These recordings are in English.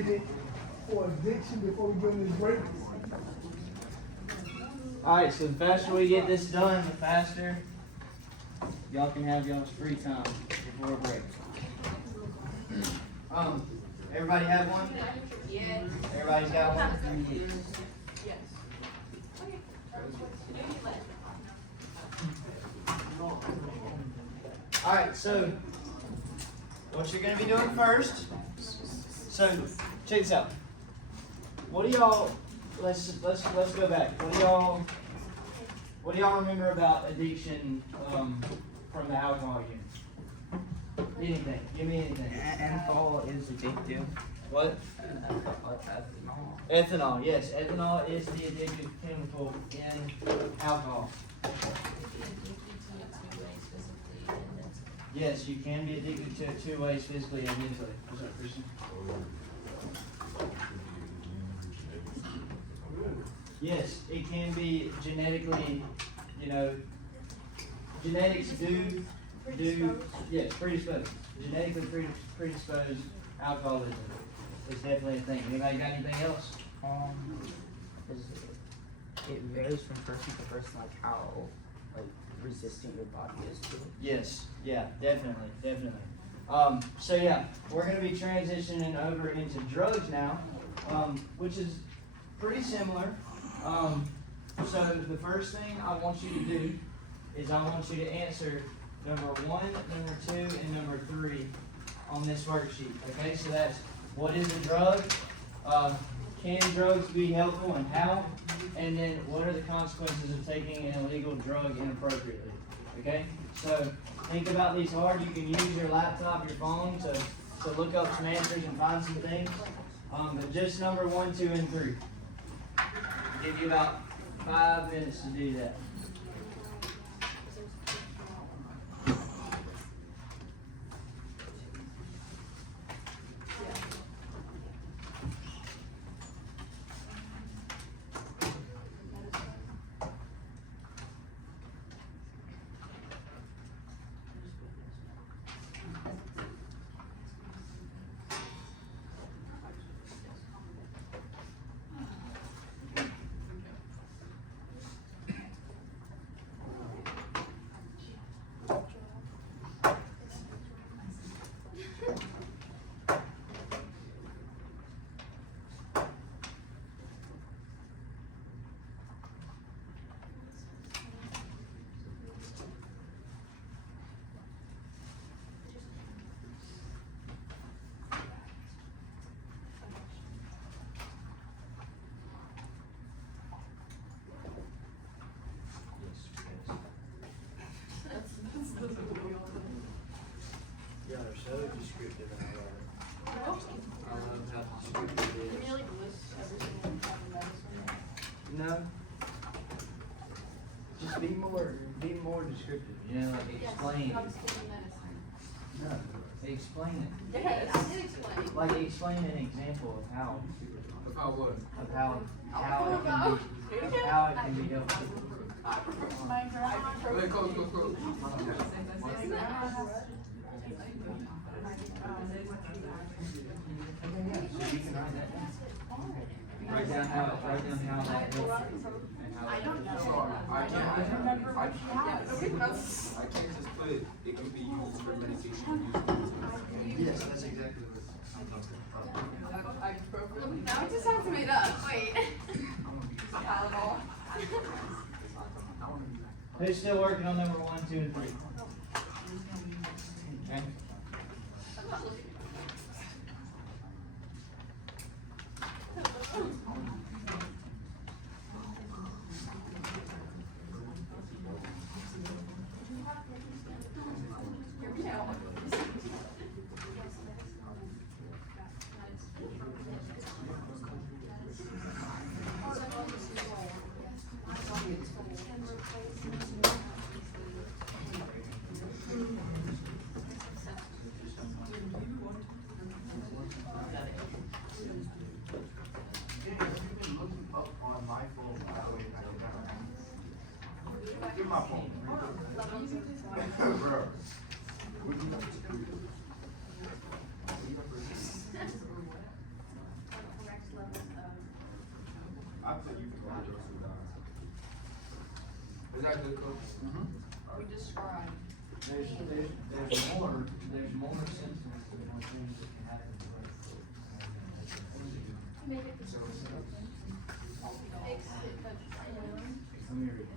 For addiction before we go into this break. Alright, so the faster we get this done, the faster y'all can have y'all's free time before a break. Everybody have one? Yes. Everybody's got one? Yes. Alright, so what you're gonna be doing first. So check this out. What do y'all let's go back. What do y'all remember about addiction from the alcohol unit? Anything. Give me anything. Alcohol is addictive. What? Ethanol. Ethanol, yes. Ethanol is the addictive chemical in alcohol. Yes, you can be addicted to it 2 ways, physically and mentally. What's up, Christian? Yes, it can be genetically, genetics do, yes, predisposed. Genetically predisposed alcoholism is definitely a thing. Anybody got anything else? It varies from person to person, like how resistant your body is to it. Yes, yeah, definitely. So yeah, we're going to be transitioning over into drugs now, which is pretty similar. So the first thing I want you to do is I want you to answer number 1, number 2, and number 3 on this worksheet. Okay, so that's what is a drug? Can drugs be helpful and how? And then what are the consequences of taking an illegal drug inappropriately? Okay, so think about these hard. You can use your laptop, your phone to look up some answers and find some things. But just number 1, 2, and 3. Give you about 5 minutes to do that. Y'all are so descriptive and I love it. I love how descriptive it is. No. Just be more descriptive. Like explain. No. Explain it. Yes, I did explain. Like explain an example of how. Of how what? Of how it can be helpful. Hey, coach. So you can write that down. Write down how that helps you. And how it helps. Sorry, I can't just put it. It can be used for medication. Yes, that's exactly what I'm talking about. Now it just sounds made up. Wait. Who's still working on number 1, 2, and 3? Okay. After you can overdose and die. Is that good, Coach? We described. There's more symptoms than more things that can happen to us. Let me read.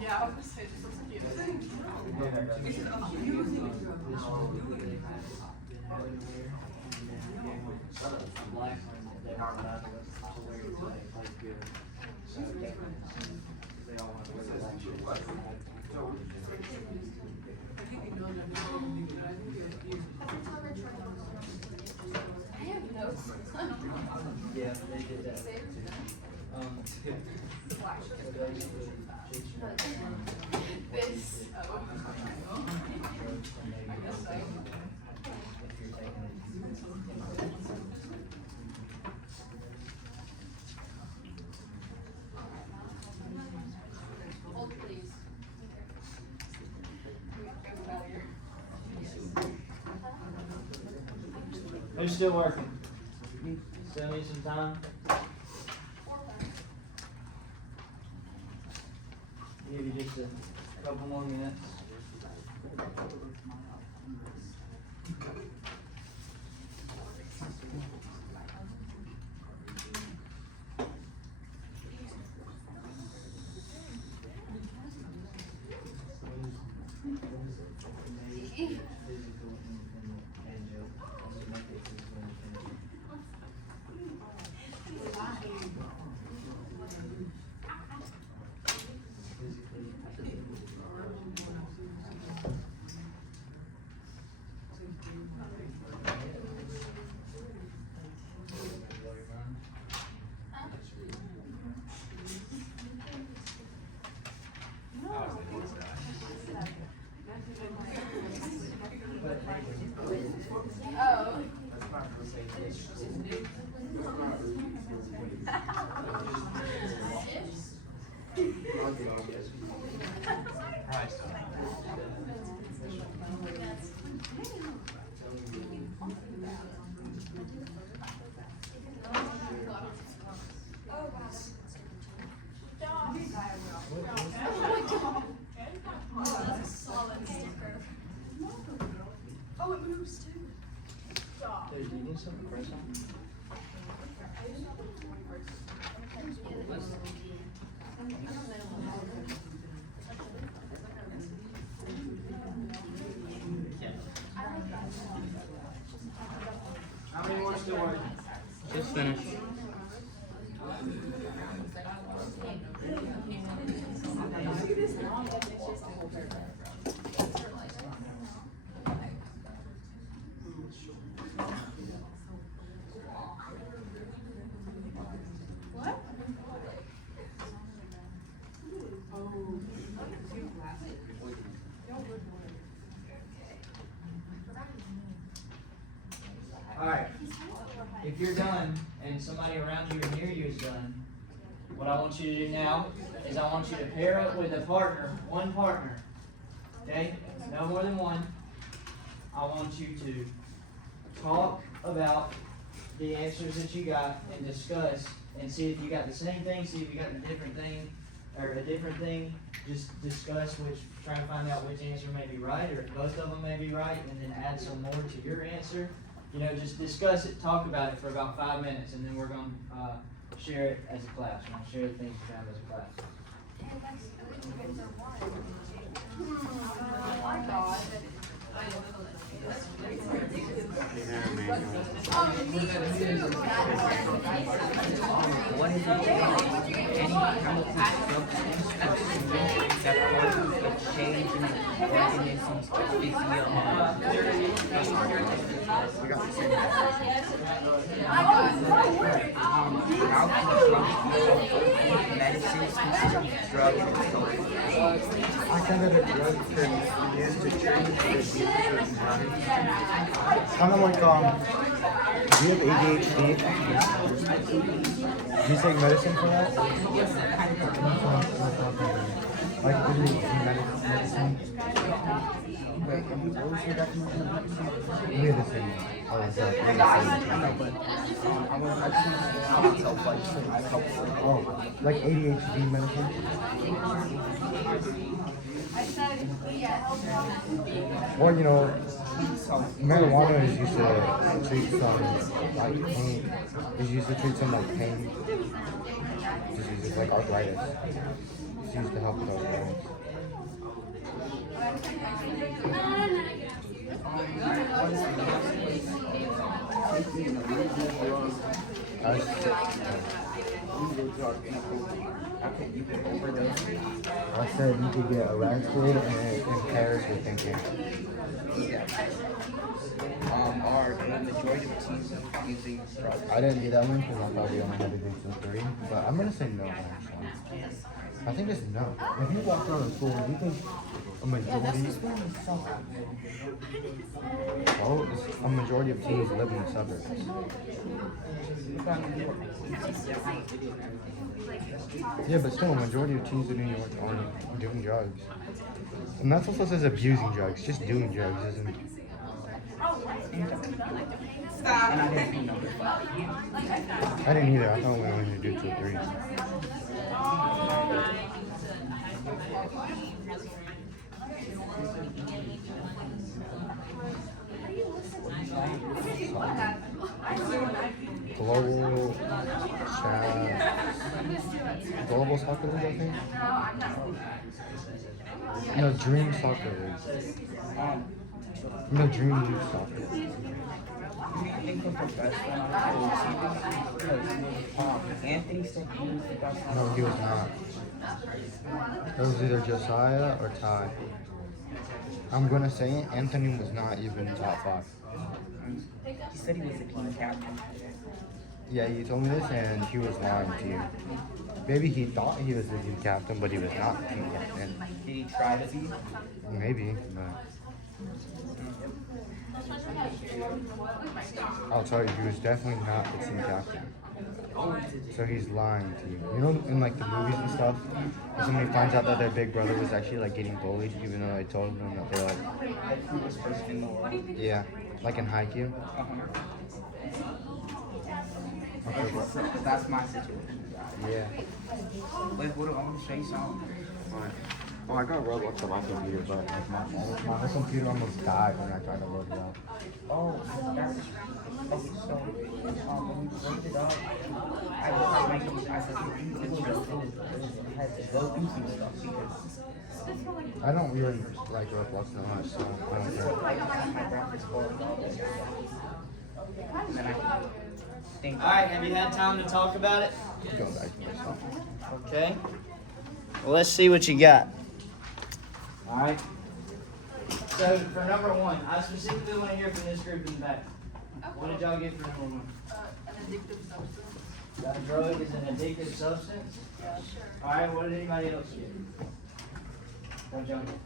Yeah, I was gonna say, this looks cute. Black one, they aren't allowed to wear it until they play good. So they all want to wear the black shirt. I have notes. Yeah, they did that. This, oh. I guess so. Hold please. Who's still working? Still need some time? Give you just a couple more minutes. Oh. Oh, it moves too. Dude, do you need something to press on? How many more still working? Just finished. What? Alright, if you're done and somebody around you or near you is done, what I want you to do now is I want you to pair up with a partner, one partner. Okay? No more than one. I want you to talk about the answers that you got and discuss and see if you got the same thing, see if you got a different thing, or a different thing. Just discuss try and find out which answer may be right, or if both of them may be right, and then add some more to your answer. You know, just discuss it, talk about it for about 5 minutes, and then we're going to share it as a class. We're going to share the things we found as a class. Oh my God. What is it? Any chemical substance that causes a change in an organism's physiology. We got the same. How can medicines considered drug and I think that a drug can be used to treat diseases. Kind of like Do you have ADHD? Do you take medicine for that? Like, do you take medicine? Wait, what was your definition of medicine? We have the same. Oh, is that? I know, but I was actually myself like helpful. Oh, like ADHD medicine? Or, you know, marijuana is used to treat some, like, pain. It's used to treat some, like, pain diseases, like arthritis. It's used to help with arthritis. I said you could get arrested and it impairs your thinking. Are the majority of teens using drugs? I didn't do that one because I thought we only had to do 2 3, but I'm gonna say no actually. I think it's no. If you walk around the school, do you think a majority? Oh, a majority of teens live in the suburbs. Yeah, but still, a majority of teens in New York aren't doing drugs. And that's also says abusing drugs. Just doing drugs isn't. Stop. I didn't either. I thought we only had to do 2 3. Global Global Soccer League, I think. No, Dream Soccer League. No, Dream Youth Soccer League. I think was the best one because Anthony said he was the best one. No, he was not. It was either Josiah or Ty. I'm gonna say it, Anthony was not even top 5. He said he was the team captain. Yeah, you told me this and he was lying to you. Maybe he thought he was the team captain, but he was not the team captain. Did he try to be? Maybe, but I'll tell you, he was definitely not the team captain. So he's lying to you. You know, in like the movies and stuff, when somebody finds out that their big brother was actually like getting bullied, even though they told them that they're like, The coolest person in the world. yeah, like in Haikyuu. Okay, but That's my situation. yeah. Wait, what do I want to show you something? Oh, I got Roblox on my computer, but like my whole computer almost died when I tried to load it up. Oh, that's okay. So, when we loaded it up, I said, it has to go through some stuff because I don't really like Roblox that much, so I don't care. I just have my graphics card and all that stuff. And then I think. Alright, have you had time to talk about it? Go back to myself. Okay. Well, let's see what you got. Alright. So, for number 1, I specifically want to hear from this group in the back. What did y'all get for number 1? An addictive substance. That a drug is an addictive substance? Yeah, sure. Alright, what did anybody else get? What did y'all get?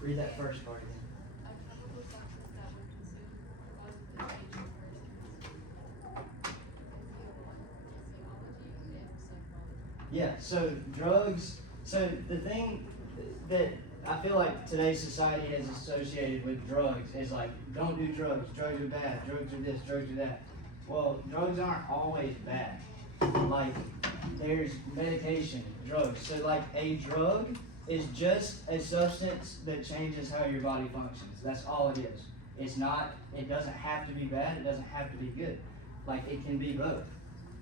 Read that first part again. Yeah, so drugs, so the thing that I feel like today's society has associated with drugs is like, don't do drugs, drugs are bad, drugs are this, drugs are that. Well, drugs aren't always bad. Like, there's medication, drugs. So like a drug is just a substance that changes how your body functions. That's all it is. It's not, it doesn't have to be bad, it doesn't have to be good. Like, it can be both.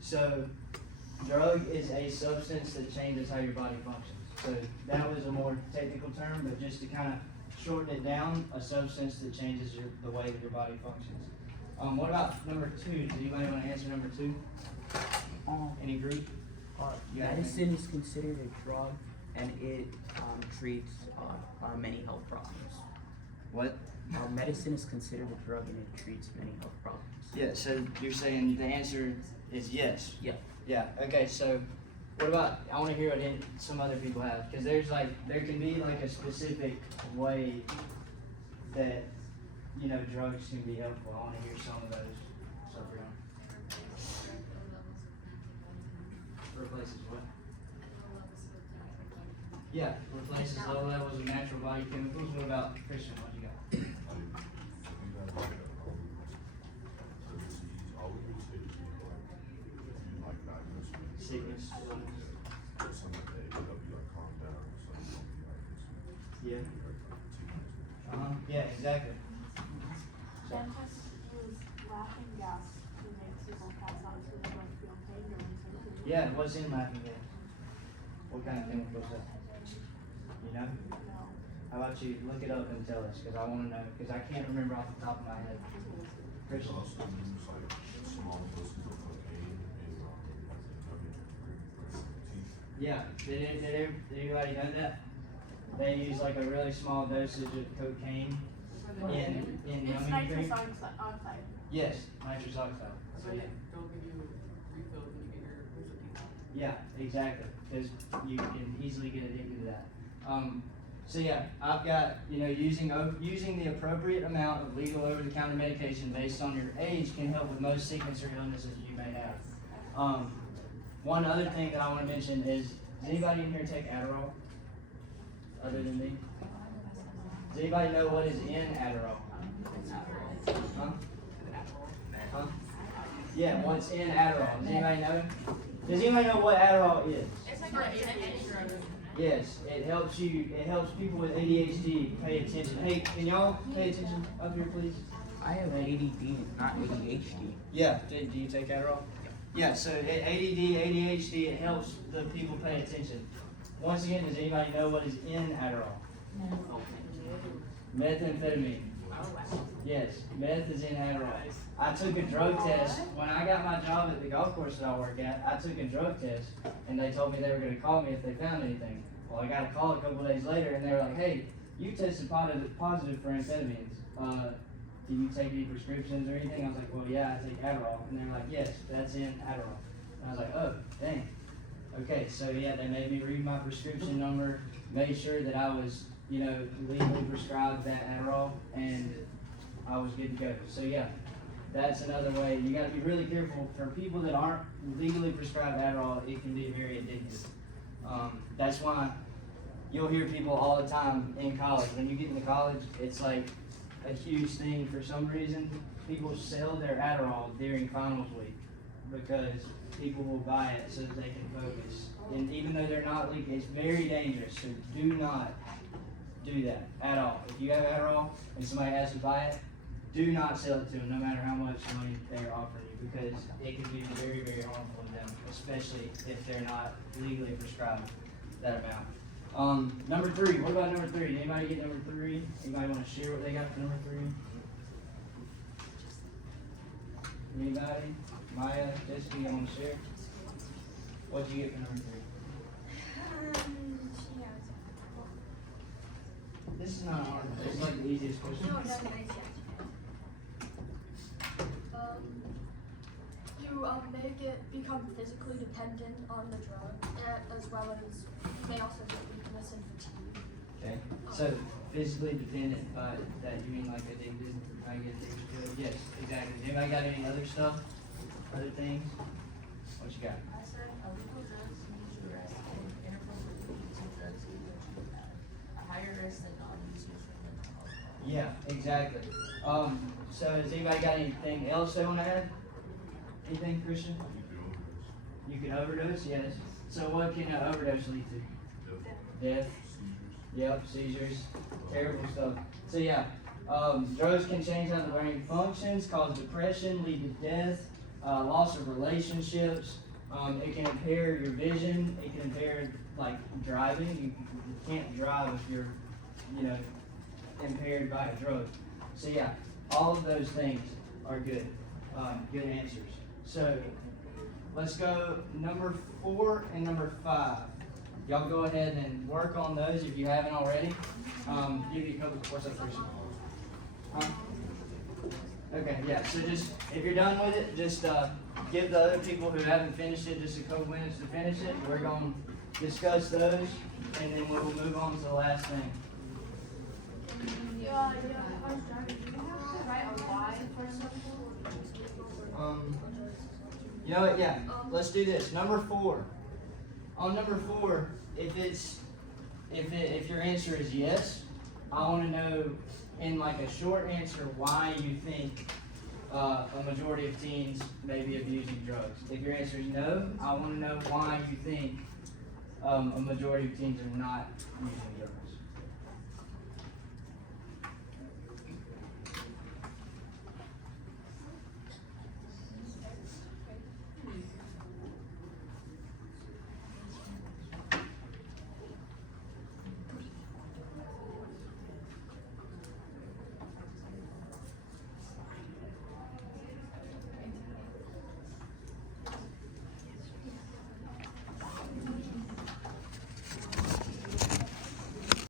So, drug is a substance that changes how your body functions. So that was a more technical term, but just to kind of shorten it down, a substance that changes the way that your body functions. What about number 2? Does anybody want to answer number 2? Any group? Medicine is considered a drug, and it treats many health problems. What? Medicine is considered a drug, and it treats many health problems. Yeah, so you're saying the answer is yes? Yeah. Yeah, okay, so What about, I wanna hear what some other people have, cause there can be like a specific way that, drugs can be helpful. I wanna hear some of those. So, Brianna. Replaces what? Yeah, replaces low levels of natural body chemicals. What about Christian? What you got? Sickness. Yeah. Yeah, exactly. Dentists use laughing gas to make people pass out so they don't feel pain during surgery. Yeah, what's in laughing gas? What kind of chemical is that? You know? No. How about you look it up and tell us, because I want to know, because I can't remember off the top of my head. Christian? Yeah, did anybody know that? They use like a really small dosage of cocaine in It's numbing nitrous cream. oxide. Yes, nitrous oxide. So, yeah. They'll give you refills when you get your physical. Yeah, exactly, because you can easily get addicted to that. So yeah, I've got, using the appropriate amount of legal over-the-counter medication based on your age can help with most sickness or illnesses you may have. One other thing that I want to mention is, does anybody in here take Adderall? Other than me? Does anybody know what is in Adderall? Huh? Huh? Yeah, what's in Adderall? Does anybody know? Does anybody know what Adderall is? It's like ADHD. Yes, it helps people with ADHD pay attention. Hey, can y'all pay attention up here, please? I have ADD, not ADHD. Yeah, do you take Adderall? Yeah, so ADD, ADHD, it helps the people pay attention. Once again, does anybody know what is in Adderall? Methamphetamine. Yes, meth is in Adderall. I took a drug test. When I got my job at the golf course that I work at, I took a drug test, and they told me they were going to call me if they found anything. Well, I got a call a couple of days later, and they were like, hey, you tested positive for amphetamines. Do you take any prescriptions or anything? I was like, well, yeah, I take Adderall. And they were like, yes, that's in Adderall. And I was like, oh, dang. Okay, so yeah, they made me read my prescription number, made sure that I was, legally prescribed that Adderall, and I was good to go. So yeah, that's another way. You gotta be really careful. For people that aren't legally prescribed Adderall, it can be very addictive. That's why you'll hear people all the time in college. When you get into college, it's like a huge thing. For some reason, people sell their Adderall during finals week because people will buy it so that they can focus. And even though they're not legal, it's very dangerous. So do not do that at all. If you have Adderall and somebody asks to buy it, do not sell it to them, no matter how much money they're offering you, because it can be very, very harmful to them, especially if they're not legally prescribed that amount. Number 3. What about number 3? Did anybody get number 3? Anybody want to share what they got for number 3? Anybody? Maya, Jessica, you want to share? What'd you get for number 3? This is not hard. This is like the easiest question. No, that's nice, yeah. You make it become physically dependent on the drug, as well as you may also get weakness and fatigue. Okay. So physically dependent by that you mean like addicted? I get addicted to it? Yes, exactly. Anybody got any other stuff? Other things? What you got? I said illegal drugs means you're at an inappropriate use of drugs equal to a higher risk than non-use of mental health. Yeah, exactly. So has anybody got anything else they want to add? Anything, Christian? You can overdose, yes. So what can an overdose lead to? Death. Yep, seizures. Terrible stuff. So yeah, drugs can change how the brain functions, cause depression, lead to death, loss of relationships. It can impair your vision. It can impair like driving. You can't drive if you're, impaired by a drug. So yeah, all of those things are good. Good answers. So let's go number 4 and number 5. Y'all go ahead and work on those if you haven't already. Give you a couple. What's up, Christian? Huh? Okay, yeah, so just, if you're done with it, just, give the other people who haven't finished it just a couple minutes to finish it. We're gonna discuss those, and then we'll move on to the last thing. Yeah, I was driving. Do you have to write a why for something? You know what, yeah, let's do this. Number 4. On number 4, if your answer is yes, I wanna know in like a short answer why you think a majority of teens may be abusing drugs. If your answer is no, I wanna know why you think a majority of teens are not using drugs.